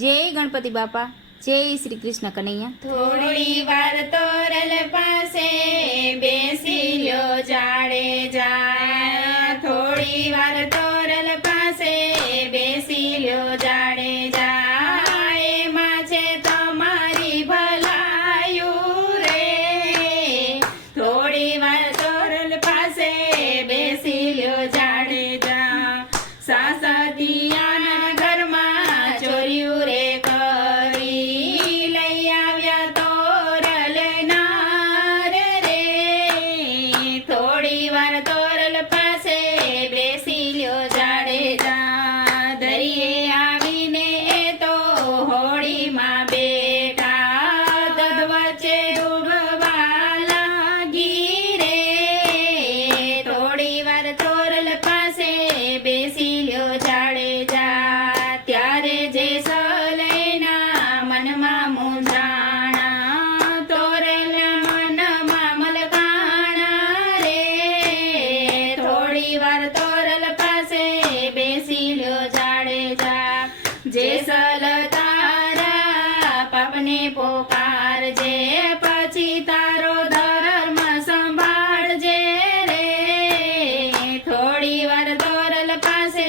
જય ગણપતિ બાપા, જય શ્રી કૃષ્ણ કનૈયા। થોડી વાર તોરલ પાસે બેસી લ્યો જાડેજા, થોડી વાર તોરલ પાસે બેસી લ્યો જાડેજા, એમાં છે તમારી ભલાયું રે। થોડી વાર તોરલ પાસે બેસી લ્યો જાડેજા, સાસતિયાના ઘરમાં ચોર્યું રે કરી લઈ આવ્યા તોરલ નાર રે। થોડી વાર તોરલ પાસે બેસી લ્યો જાડેજા, દરિયે આવીને એ તો હોળીમાં બેઠા, દદ વચ્ચે ડૂબવા લાગી રે। થોડી વાર તોરલ પાસે બેસી લ્યો જાડેજા, ત્યારે જેસલના મનમાં મૂંઝાણા, તોરલના મનમાં મલકાણા રે। થોડી વાર તોરલ પાસે બેસી લ્યો જાડેજા, જેસલ તારા પાપને પોકારજે, પછી તારો ધર્મ સંભાળજે રે। થોડી વાર તોરલ પાસે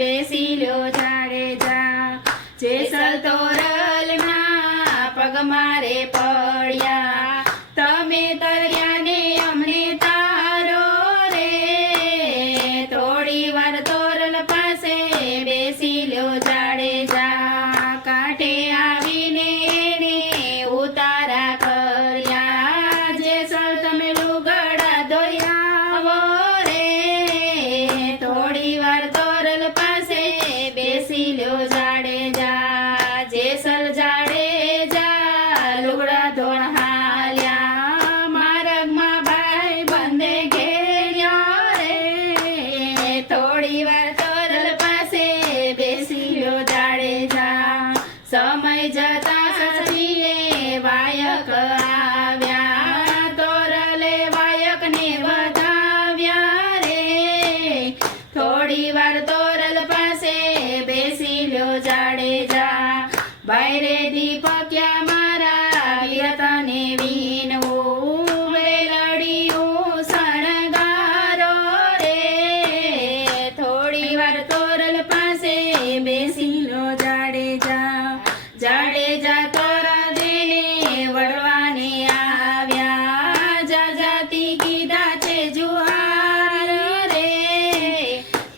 બેસી લ્યો જાડેજા, જેસલ તોરલના પગ મારે પડ્યા, તમે તર્યા ને અમને તારો રે। થોડી વાર તોરલ પાસે બેસી લ્યો જાડેજા, કાંઠે આવીને એને ઉતારા કર્યા, જેસલ તમે લુગડા ધોયા આવો રે। થોડી વાર તોરલ પાસે બેસી લ્યો જાડેજા, જેસલ જાડેજા લુગડા ધોણ હાલ્યા, માર્ગમાં ભાઈ બંધે ઘેર્યો રે। થોડી વાર તોરલ પાસે બેસી લ્યો જાડેજા, સમય જતા સતીએ વાયક આવ્યા, તોરલે વાયકને વધાવ્યા રે। થોડી વાર તોરલ પાસે બેસી લ્યો જાડેજા, બાયરે દીપક્યા મારા વીરતને વીનવું, વેલડિયું શણગારો રે। થોડી વાર તોરલ પાસે બેસી લ્યો જાડેજા, જાડેજા તોરા દેને વળવાને આવ્યા, જાતિ કીધા છે જુહાર રે।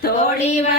થોડી વાર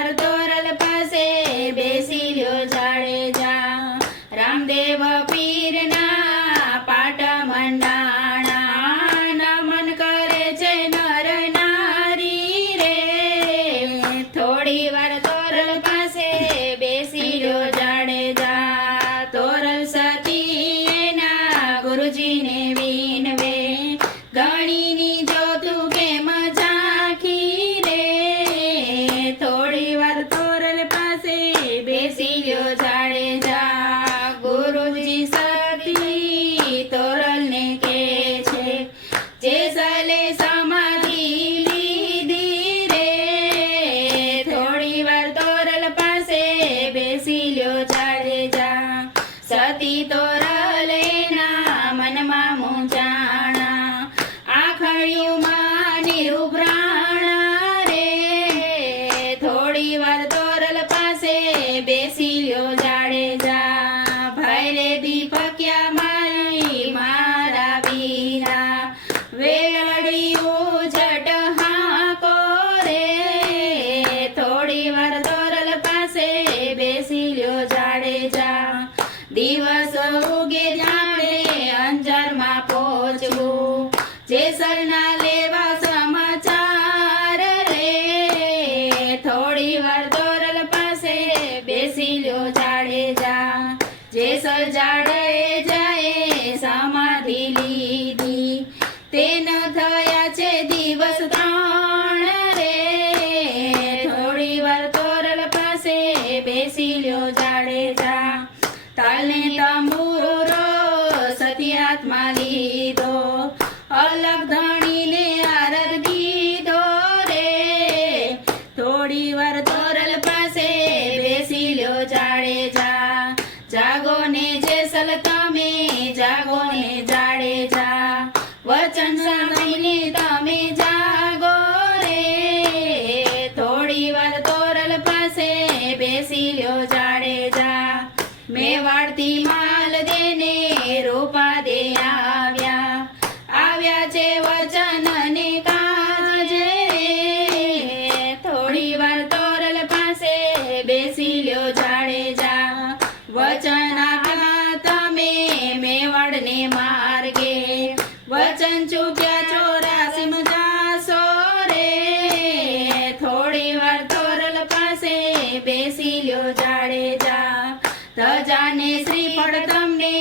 બેસી લ્યો જાડેજા ધજાને શ્રીફળ તમને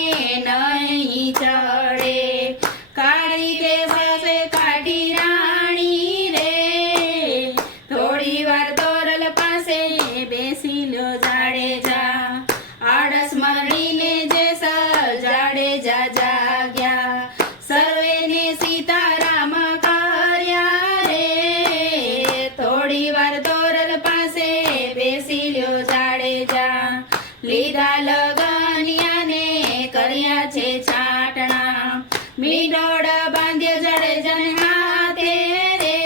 નહીં ચડે કાળી કે પાસે કાઢી રાણી રે થોડી વાર તોરલ પાસે બેસી લ્યો જાડેજા આળસ મરીને જે જાડેજા જાગ્યા સર્વેને સીતારામ કર્યા રે થોડી વાર તોરલ પાસે બેસી લ્યો જાડેજા લીધા લગનિયાને કર્યા છે ચાટણા મીંડોળ બાંધ્યો જાડેજાને હાથે રે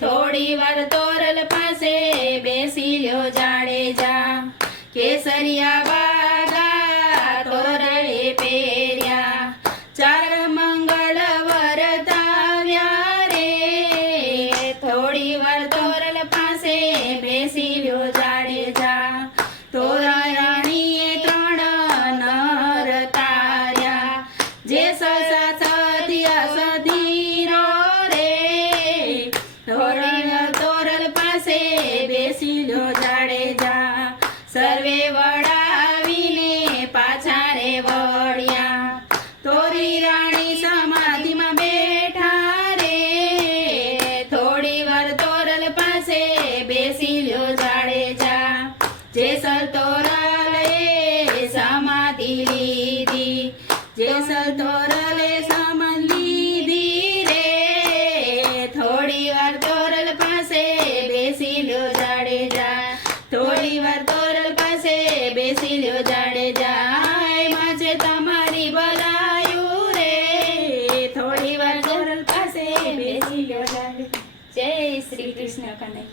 થોડી વાર તોરલ પાસે બેસી લ્યો જાડેજા કેસરિયા વાગા તોરળે પહેર્યા ચાર મંગળ વરતાવ્યા રે થોડી વાર તોરલ પાસે બેસી લ્યો જાડેજા તોરણીએ ત્રણ નર તાર્યા જે સસા સધિયા સધીરો રે થોડી તોરલ પાસે બેસી લ્યો જાડેજા સર્વે વડાવીને પાછા રે વળ્યા તોરી રાણી સમાધિમાં બેઠા રે થોડી વાર તોરલ પાસે બેસી લ્યો જાડેજા જેસલ તોરલે સમાધિ લીધી જેસલ તોરલે